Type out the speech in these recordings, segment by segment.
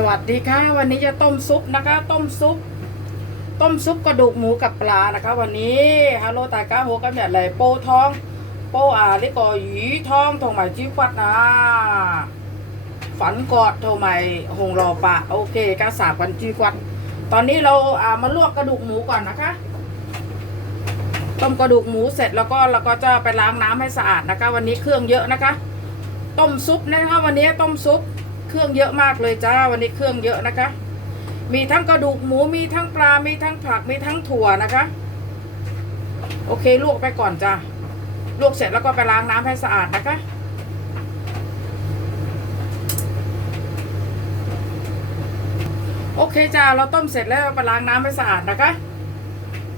สวัสดีค่ะ วันนี้จะต้มซุปนะคะ ต้มซุป ต้มซุปกระดูกหมูกับปลานะคะ วันนี้ฮัลโหลตาก้าโฮกับเนี่ยเลยโปทอง โปอ่าลิกอหยีทองทงใหม่จิ้วควัดนะฝันกอดโทใหม่หงรอปะโอเคกาสาบกันจิ้วควัด ตอนนี้เราอ่ามาลวกกระดูกหมูก่อนนะคะ ต้มกระดูกหมูเสร็จแล้วก็เราก็จะไปล้างน้ำให้สะอาดนะคะ วันนี้เครื่องเยอะนะคะ ต้มซุปนะคะวันนี้ต้มซุป เครื่องเยอะมากเลยจ้าวันนี้เครื่องเยอะนะคะ มีทั้งกระดูกหมูมีทั้งปลา มีทั้งผักมีทั้งถั่วนะคะ โอเคลวกไปก่อนจ้าลวกเสร็จแล้วก็ไปล้างน้ำให้สะอาดนะคะโอเคจ้าเราต้มเสร็จแล้วไปล้างน้ำให้สะอาดนะคะ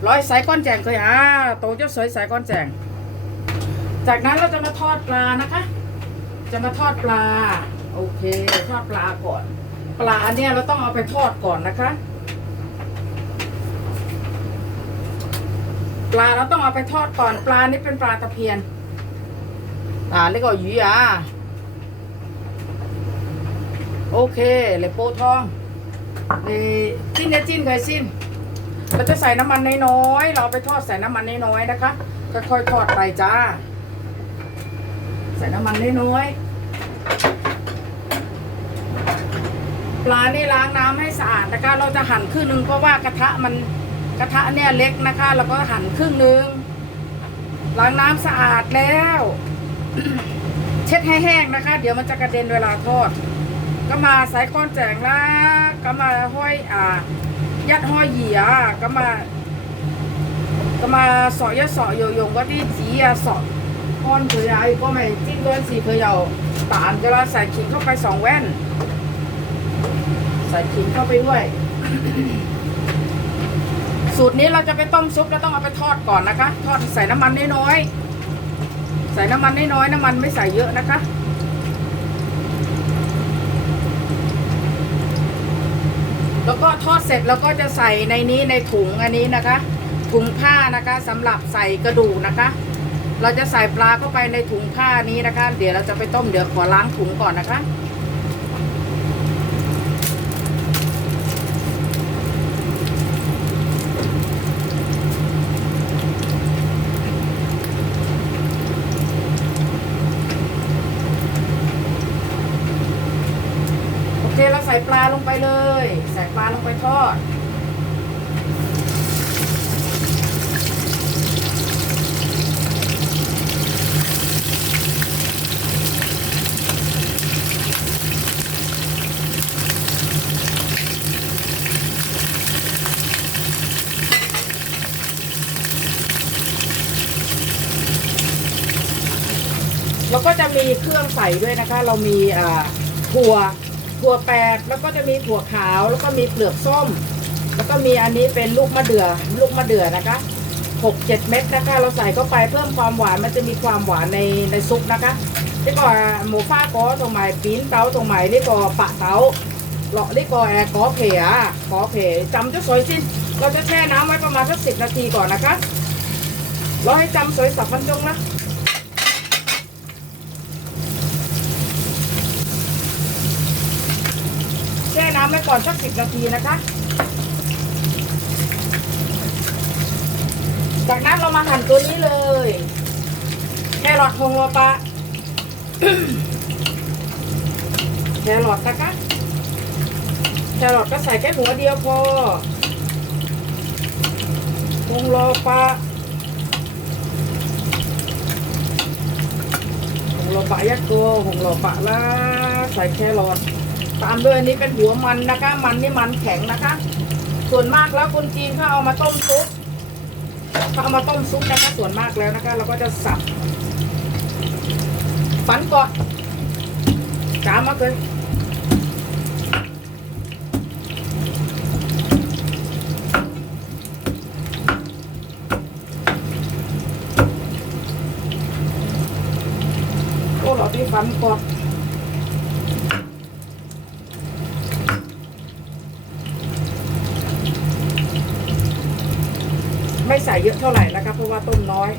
ร้อยสายก้อนแจงเคยอ่าโตเจ้าสวยสายก้อนแจง จากนั้นเราจะมาทอดปลานะคะ จะมาทอดปลา โอเคทอดปลาก่อน ปลาเนี่ยเราต้องเอาไปทอดก่อนนะคะ ปลาเราต้องเอาไปทอดก่อน ปลานี่เป็นปลาตะเพียนอ่านี่ก็หยีอะโอเคเลยโปทองเลยจิ้นเนี่ยจิ้นเคยสิ้นเราจะใส่น้ำมันน้อยๆ เราเอาไปทอดใส่น้ำมันน้อยๆนะคะ ค่อยๆทอดไปจ้า ใส่น้ำมันน้อยๆ ปลานี่ล้างน้ำให้สะอาดนะคะ เราจะหั่นครึ่งนึงเพราะว่ากระทะมันกระทะเนี่ยเล็กนะคะ เราก็หั่นครึ่งนึงล้างน้ำสะอาดแล้ว เช็ดให้แห้งนะคะ เดี๋ยวมันจะกระเด็นเวลาทอด ก็มาใส่ก้อนแจงแล้วก็มาห้อยอ่า ยัดห้อยเหยียก็มา ก็มาสอยสอยโยโยงก็ที่จีะสอยก้อนเผยไอ้ก็ไม่จิ้มก้อนสีเผยเอาตานจะเราใส่ขิงเข้าไปสองแว่น ใส่ขิงเข้าไปด้วย สูตรนี้เราจะไปต้มซุปแล้วต้องเอาไปทอดก่อนนะคะ ทอดใส่น้ำมันน้อยๆใส่น้ำมันน้อยๆน้ำมันไม่ใส่เยอะนะคะแล้วก็ทอดเสร็จแล้วก็จะใส่ในนี้ในถุงอันนี้นะคะ ถุงผ้านะคะสำหรับใส่กระดูกนะคะ เราจะใส่ปลาเข้าไปในถุงผ้านี้นะคะ เดี๋ยวเราจะไปต้มเดี๋ยวขอล้างถุงก่อนนะคะ โอเคเราใส่ปลาลงไปเลย ใส่ ปลาลงไปทอด แล้วก็จะมีเครื่องใส่ด้วยนะคะ เรามีอ่าถั่ว ถั่วแปดแล้วก็จะมีถั่วขาวแล้วก็มีเปลือกส้ม แล้วก็มีอันนี้เป็นลูกมะเดื่อลูกมะเดื่อนะคะหกเจ็ดเม็ดนะคะ เราใส่เข้าไปเพิ่มความหวานมันจะมีความหวานในในซุปนะคะนี่ก็หมูฟ้าก้อตรงไหมปีนเต้าตรงไหมนี่ก็ปะเต้าเลาะนี่ก็แอร์ก้อเผยก้อเผยจำจะสวยสิ้นเราจะแช่น้ำไว้ประมาณสักสิบนาทีก่อนนะคะเราให้จำสวยสับพันจงนะ น้ำไว้ก่อนสักสิบนาทีนะคะ จากนั้นเรามาหั่นตัวนี้เลย แครอทโฮงโรปะแครอทนะคะแครอทก็ใส่แค่หัวเดียวพอโฮงโรปะโฮงโรปะยักษ์ตัวโฮงโรปะละใส่แครอท ตามด้วยอันนี้เป็นหัวมันนะคะ มันนี่มันแข็งนะคะ ส่วนมากแล้วคนจีนเขาเอามาต้มซุปเขาเอามาต้มซุปนะคะ ส่วนมากแล้วนะคะ เราก็จะสับฝันก่อนจามมาเลยโอ้เราที่ฝันก่อน ไม่ใส่ เยอะเท่าไหร่นะคะเพราะว่าต้มน้อย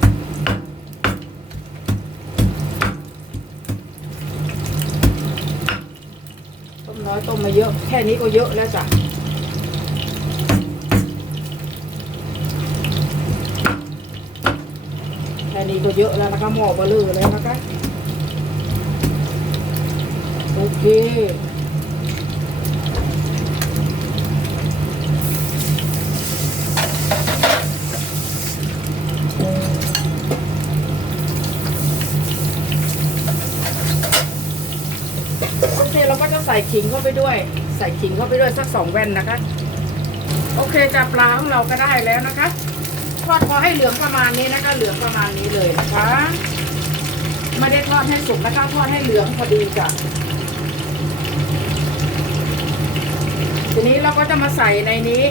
ต้มน้อยต้มมาเยอะ แค่นี้ก็เยอะแล้วจ้ะแค่นี้ก็เยอะแล้วนะคะหม้อเบลอแล้วนะคะโอเค โอเคเราก็จะใส่ ขิงเข้าไปด้วย ใส่ขิงเข้าไปด้วยสักสองแว่นนะคะ โอเคจะปลาของเราก็ได้แล้วนะคะทอดพอให้เหลืองประมาณนี้นะคะ เหลืองประมาณนี้เลยนะคะไม่ได้ทอดให้สุกนะคะทอดให้เหลืองพอดีจ้ะทีนี้เราก็จะมาใส่ในนี้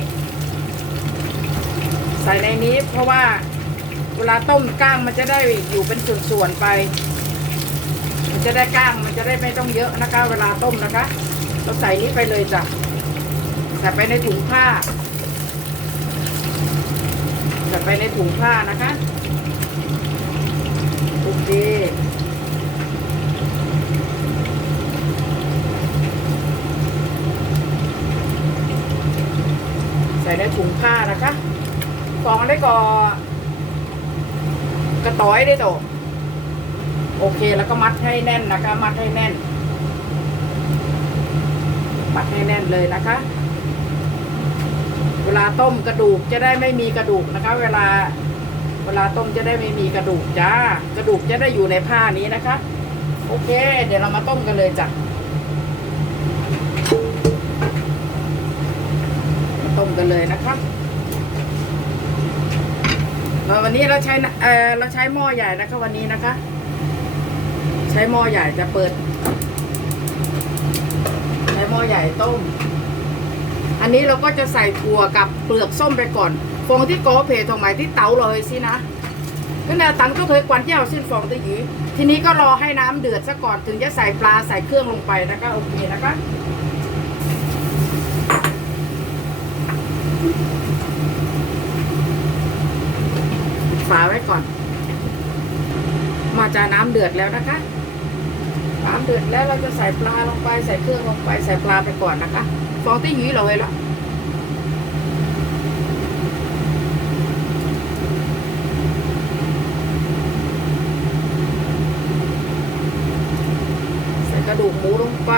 ใส่ในนี้เพราะว่าเวลาต้มก้างมันจะได้อยู่เป็นส่วนๆไป มันจะได้ก้างมันจะได้ไม่ต้องเยอะนะคะ เวลาต้มนะคะ เราใส่นี้ไปเลยจ้ะใส่ไปในถุงผ้าใส่ไปในถุงผ้านะคะโอเคใส่ในถุงผ้านะคะกองได้ก่อกระต้อยได้โตโอเคแล้วก็มัดให้แน่นนะคะ มัดให้แน่น มัดให้แน่นเลยนะคะ เวลาต้มกระดูกจะได้ไม่มีกระดูกนะคะ เวลาเวลาต้มจะได้ไม่มีกระดูกจ้ากระดูกจะได้อยู่ในผ้านี้นะคะ โอเค เดี๋ยวเรามาต้มกันเลยจ้ะมาต้มกันเลยนะคะวันนี้เราใช้เออเราใช้หม้อใหญ่นะคะวันนี้นะคะ ใช้หม้อใหญ่จะเปิด อใหญ่ต้ม อันนี้เราก็จะใส่ถั่วกับเปลือกส้มไปก่อน ฟองที่กอเพถงหมายที่เตาเลยสินะก็แนวตังก็เคยกวนเจ้าสิ้นฟองตะยีทีนี้ก็รอให้น้ำเดือดซะก่อนถึงจะใส่ปลาใส่เครื่องลงไปนะคะโอเคนะคะฝาไว้ก่อน มาจากน้ำเดือดแล้วนะคะ น้ำเดือดแล้วเราจะใส่ปลาลงไปใส่เครื่องลงไปใส่ปลาไปก่อนนะคะฟองตี้หยีเราไว้ละใส่กระดูกหมูลงไป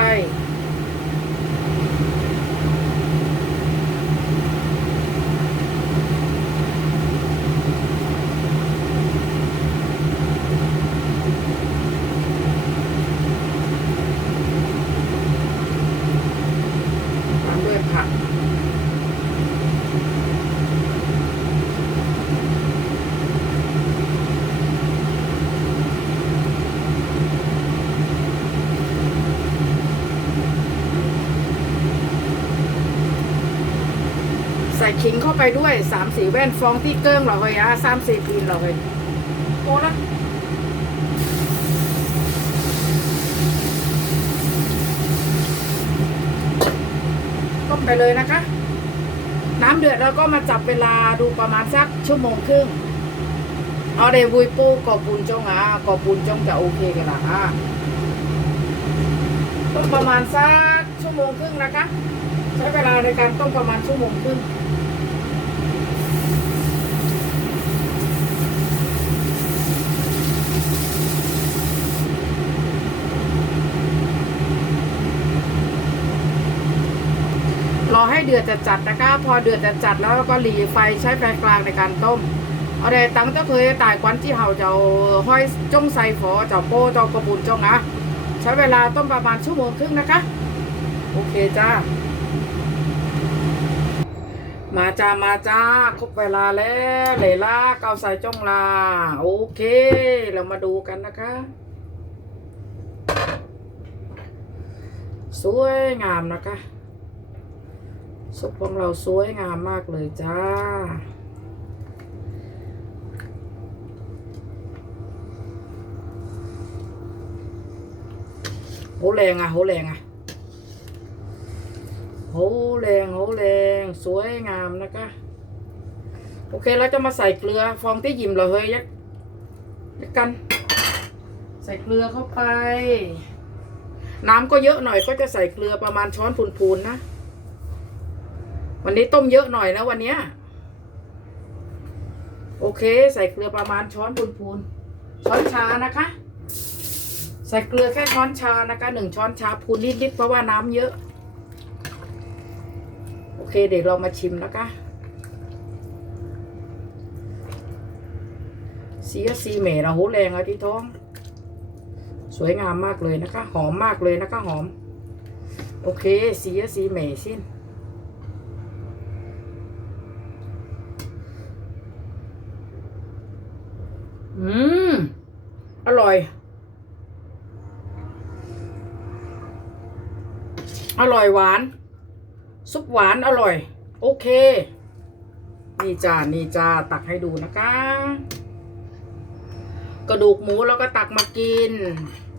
ขิงเข้าไปด้วยสามสี่แว่นฟองที่เกิ้งเราเลยอะสามสี่ปีนเราเลยโอ้ละต้มไปเลยนะคะ น้ำเดือดแล้วก็มาจับเวลาดูประมาณสักชั่วโมงครึ่งเอาเดวุยปูกอบปูนจงอะกอบปูนจงจะโอเคกันละอะต้มประมาณสักชั่วโมงครึ่งนะคะ ใช้เวลาในการต้มประมาณชั่วโมงครึ่ง เดือดจัดๆนะคะพอเดือดจัดๆแล้วก็หลีไฟใช้ไฟกลางในการต้มเอาได้ตั้งแต่เคยตายกวันที่เฮาเจ้าห้อยจ้งใส่ฝอเจ้าโป้เจ้ากระปุนจ้องนะใช้เวลาต้มประมาณชั่วโมงครึ่งนะคะ โอเคจ้า มาจ้ามาจ้าครบเวลาแล้วเลยล่าเกาใส่จ้องลา โอเค เรามาดูกันนะคะ สวยงามนะคะ ซุปของเราสวยงามมากเลยจ้า โหแรงอะ โหแรงอะ โหแรงโหแรงสวยงามนะคะ โอเคเราจะมาใส่เกลือฟองที่ยิมเราเฮ้ยยักยักกัน ใส่เกลือเข้าไป น้ำก็เยอะหน่อยก็จะใส่เกลือประมาณช้อนพูนๆนะ วันนี้ต้มเยอะหน่อยนะวันเนี้ย โอเค ใส่เกลือประมาณช้อนพูนๆช้อนชานะคะ ใส่เกลือแค่ช้อนชานะคะหนึ่งช้อนชาพูนนิดๆเพราะว่าน้ำเยอะ โอเค เดี๋ยวเรามาชิมนะคะสีสีเหม่ระโหแรงอะที่ท้อง สวยงามมากเลยนะคะ หอมมากเลยนะคะหอม โอเคสีสีเหม่สิ้น อืม อร่อย อร่อยหวาน ซุปหวานอร่อย โอเค นี่จ้า นี่จ้า ตักให้ดูนะคะ กระดูกหมูแล้วก็ตักมากิน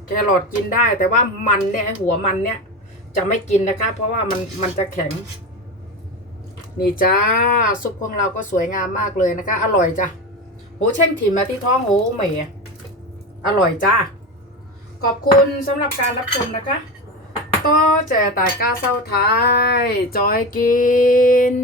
แครอทกินได้ แต่ว่ามันเนี่ยหัวมันเนี่ย จะไม่กินนะคะ เพราะว่ามันมันจะแข็ง นี่จ้า ซุปของเราก็สวยงามมากเลยนะคะ อร่อยจ้ะ โหเช่งถิ่มมาที่ท้องโหเหม่อร่อยจ้า ขอบคุณสำหรับการรับชมนะคะต่อแจตายก้าเศร้าท้ายจอยกิน